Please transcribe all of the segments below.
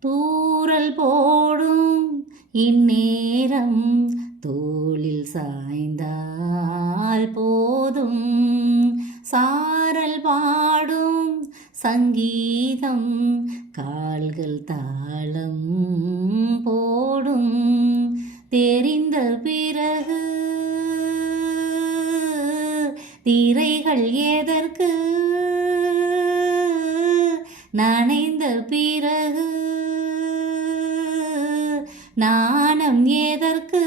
தூரல் போடும். இந்நேரம் தோளில் சாய்ந்தால் போதும். சாரல் பாடும் சங்கீதம் கால்கள் தாளம் போடும். தெரிந்த பிறகு திரைகள் எதற்கு? நனைந்த பிறகு நாணம் எதற்கு?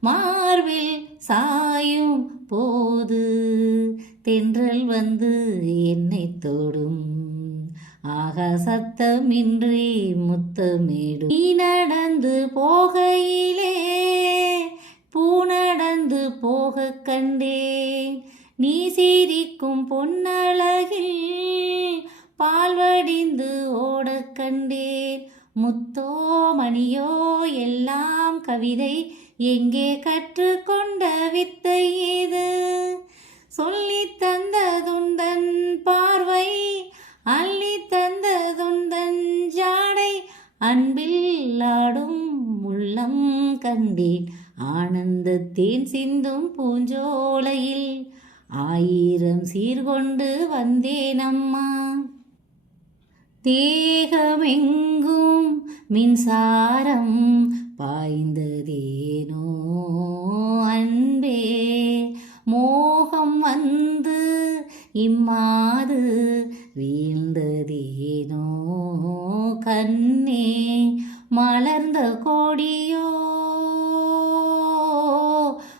மார்பில் சாயும் போது தென்றல் வந்து என்னை தொடும். ஆக சத்தமின்றி முத்தமிடும். நீ நடந்து போகையிலே பூ நடந்து போக கண்டேன். நீ சிரிக்கும் பொன்னழகில் பால் வடிந்து கண்டேன். முத்தோ மணியோ? எல்லாம் கவிதை எங்கே கற்றுக்கொண்ட வித்தை இது? சொல்லி தந்ததுந்தன் பார்வை அள்ளி தந்ததுந்தன் ஜாடை அன்பில் ஆடும் உள்ளம் கண்டேன். ஆனந்தத்தேன் சிந்தும் பூஞ்சோலையில் ஆயிரம் சீர்கொண்டு வந்தேன் அம்மா தேகமெங்கும் மின்சாரம் பாய்ந்ததேனோ அன்பே. மோகம் வந்து இம்மாது வீழ்ந்ததேனோ கண்ணே. மலர்ந்த கொடியோ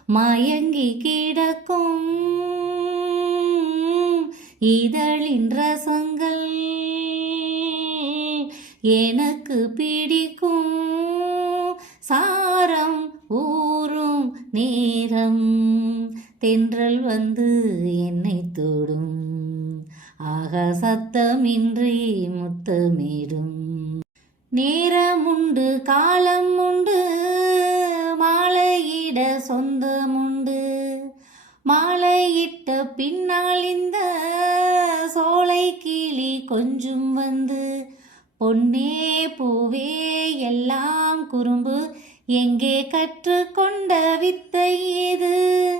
மயங்கி கிடக்கும். இதழின் ரசங்கள் எனக்கு பிடிக்கும் சாரம் ஊறும் நேரம். தென்றல் வந்து என்னை தொடும். ஆக சத்தமின்றி முத்தமிடும். நேரமுண்டு காலம் உண்டு மாலையிட சொந்தமுண்டு மாலையிட்ட பின்னால் இந்த சோலை கிளி கொஞ்சம் வந்து பொன்னே பூவே எல்லாம் குறும்பு. எங்கே கற்றுக்கொண்ட வித்தை இது?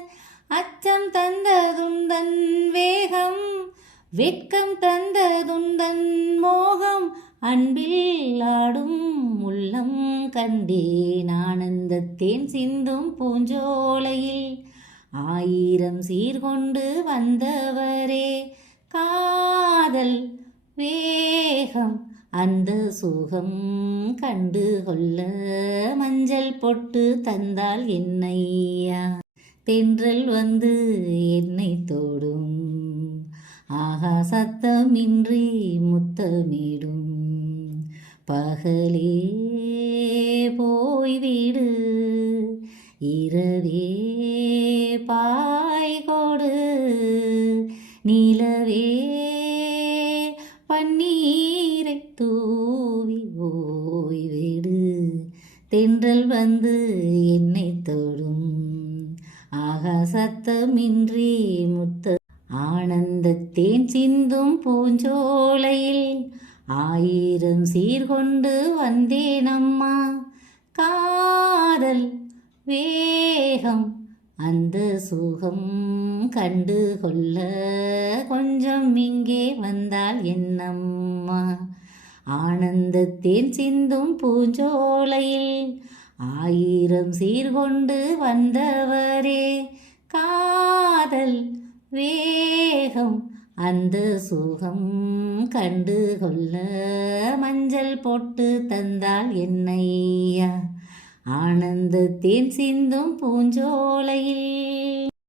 அச்சம் தந்ததுந்தன் வேகம். வெட்கம் தந்ததுந்தன் மோகம். அன்பில் ஆடும் உள்ளம் கண்டேன். ஆனந்தத்தேன் சிந்தும் பூஞ்சோலையில். ஆயிரம் சீர்கொண்டு வந்தவரே. காதல் வேகம் அந்த சுகம் கண்டு கொள்ள மஞ்சள் பொட்டு தந்தால் என்னையா? தென்றல் வந்து என்னை தோடும். ஆகா சத்தமின்றி முத்தமிடும். பகலே போய்விடு இரவே பாய்கோடு நீல வந்து என்னை தொடும். ஆகா சத்தமின்றி முத்த ஆனந்தத்தேன் சிந்தும் பூஞ்சோலையில். ஆயிரம் சீர்கொண்டு வந்தேன் அம்மா காதல் வேகம் அந்த சுகம் கண்டு கொள்ள கொஞ்சம் இங்கே வந்தால் என்னம்மா. ஆனந்தத்தேன் சிந்தும் பூஞ்சோலையில். ஆயிரம் சீர்கொண்டு வந்தவரே. காதல் வேகம் அந்த சுகம் கண்டு கொள்ள மஞ்சள் போட்டு தந்தால் என்னையா? ஆனந்தத்தேன் சிந்தும் பூஞ்சோலையில்.